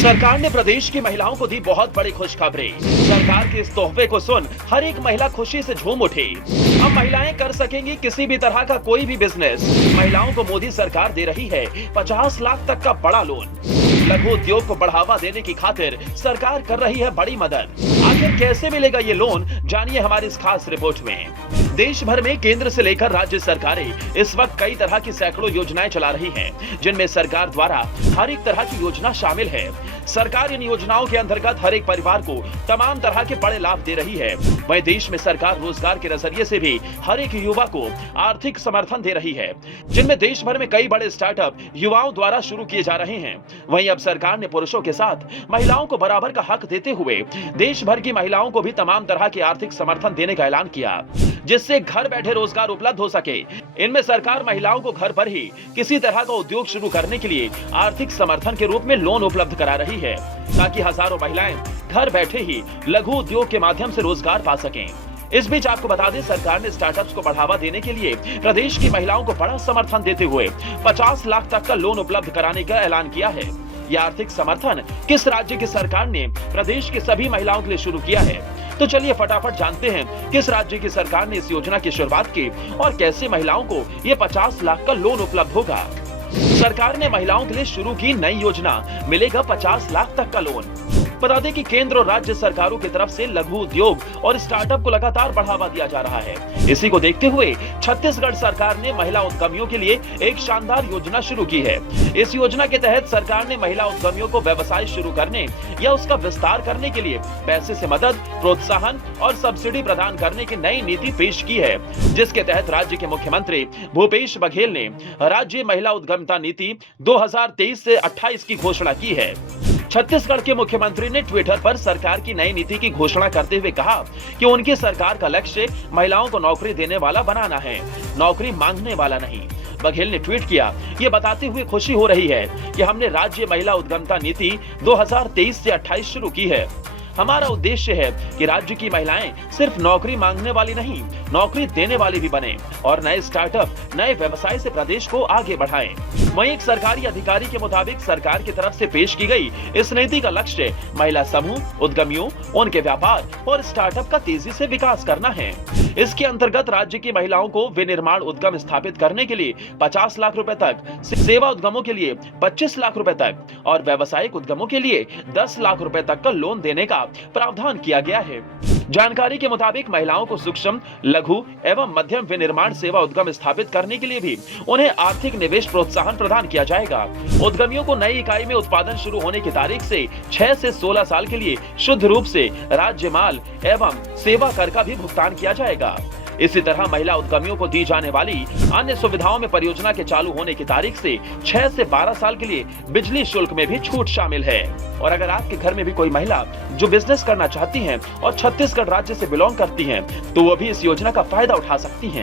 सरकार ने प्रदेश की महिलाओं को दी बहुत बड़ी खुशखबरी। सरकार के इस तोहफे को सुन हर एक महिला खुशी से झूम उठी। अब महिलाएं कर सकेंगी किसी भी तरह का कोई भी बिजनेस। महिलाओं को मोदी सरकार दे रही है 50 लाख तक का बड़ा लोन। लघु उद्योग को बढ़ावा देने की खातिर सरकार कर रही है बड़ी मदद। आखिर कैसे मिलेगा ये लोन, जानिए हमारी इस खास रिपोर्ट में। देश भर में केंद्र से लेकर राज्य सरकारें इस वक्त कई तरह की सैकड़ों योजनाएं चला रही हैं, जिनमें सरकार द्वारा हर एक तरह की योजना शामिल है। सरकार इन योजनाओं के अंतर्गत हर एक परिवार को तमाम तरह के बड़े लाभ दे रही है। वहीं देश में सरकार रोजगार के नजरिए से भी हर एक युवा को आर्थिक समर्थन दे रही है, जिनमें देश भर में कई बड़े स्टार्टअप युवाओं द्वारा शुरू किए जा रहे हैं। वहीं अब सरकार ने पुरुषों के साथ महिलाओं को बराबर का हक देते हुए देश भर की महिलाओं को भी तमाम तरह के आर्थिक समर्थन देने का ऐलान किया, जिससे घर बैठे रोजगार उपलब्ध हो सके। इनमें सरकार महिलाओं को घर पर ही किसी तरह का उद्योग शुरू करने के लिए आर्थिक समर्थन के रूप में लोन उपलब्ध करा रही है, ताकि हजारों महिलाएं घर बैठे ही लघु उद्योग के माध्यम से रोजगार पा सकें। इस बीच आपको बता दें, सरकार ने स्टार्टअप्स को बढ़ावा देने के लिए प्रदेश की महिलाओं को बड़ा समर्थन देते हुए 50 लाख तक का लोन उपलब्ध कराने का ऐलान किया है। यह आर्थिक समर्थन किस राज्य की सरकार ने प्रदेश की सभी महिलाओं के लिए शुरू किया है, तो चलिए फटाफट जानते हैं किस राज्य की सरकार ने इस योजना की शुरुआत की और कैसे महिलाओं को ये 50 लाख का लोन उपलब्ध होगा। सरकार ने महिलाओं के लिए शुरू की नई योजना, मिलेगा 50 लाख तक का लोन। बता दें कि केंद्र और राज्य सरकारों की तरफ से लघु उद्योग और स्टार्टअप को लगातार बढ़ावा दिया जा रहा है। इसी को देखते हुए छत्तीसगढ़ सरकार ने महिला उद्यमियों के लिए एक शानदार योजना शुरू की है। इस योजना के तहत सरकार ने महिला उद्यमियों को व्यवसाय शुरू करने या उसका विस्तार करने के लिए पैसे से मदद, प्रोत्साहन और सब्सिडी प्रदान करने की नई नीति पेश की है, जिसके तहत राज्य के मुख्यमंत्री भूपेश बघेल ने राज्य महिला उद्यमिता नीति 2023 से 28 की घोषणा की है। छत्तीसगढ़ के मुख्यमंत्री ने ट्विटर पर सरकार की नई नीति की घोषणा करते हुए कहा कि उनकी सरकार का लक्ष्य महिलाओं को नौकरी देने वाला बनाना है, नौकरी मांगने वाला नहीं। बघेल ने ट्वीट किया, ये बताते हुए खुशी हो रही है कि हमने राज्य महिला उद्यमिता नीति 2023 से 28 शुरू की है। हमारा उद्देश्य है कि राज्य की महिलाएं सिर्फ नौकरी मांगने वाली नहीं, नौकरी देने वाली भी बने और नए स्टार्टअप, नए व्यवसाय से प्रदेश को आगे बढ़ाएं। वहीं एक सरकारी अधिकारी के मुताबिक सरकार की तरफ से पेश की गई इस नीति का लक्ष्य महिला समूह, उद्यमियों, उनके व्यापार और स्टार्टअप का तेजी से विकास करना है। इसके अंतर्गत राज्य की महिलाओं को विनिर्माण उद्यम स्थापित करने के लिए 50 लाख रुपए तक, सेवा उद्यमों के लिए 25 लाख रुपए तक और व्यावसायिक उद्यमों के लिए 10 लाख रुपए तक का लोन देने का प्रावधान किया गया है। जानकारी के मुताबिक महिलाओं को सूक्ष्म, लघु एवं मध्यम विनिर्माण सेवा उद्यम स्थापित करने के लिए भी उन्हें आर्थिक निवेश प्रोत्साहन प्रदान किया जाएगा। उद्यमियों को नई इकाई में उत्पादन शुरू होने की तारीख से 6 से 16 साल के लिए शुद्ध रूप से राज्य माल एवं सेवा कर का भी भुगतान किया जाएगा। इसी तरह महिला उद्यमियों को दी जाने वाली अन्य सुविधाओं में परियोजना के चालू होने की तारीख से 6 से 12 साल के लिए बिजली शुल्क में भी छूट शामिल है। और अगर आपके घर में भी कोई महिला जो बिजनेस करना चाहती हैं और छत्तीसगढ़ राज्य से बिलोंग करती हैं, तो वो भी इस योजना का फायदा उठा सकती हैं।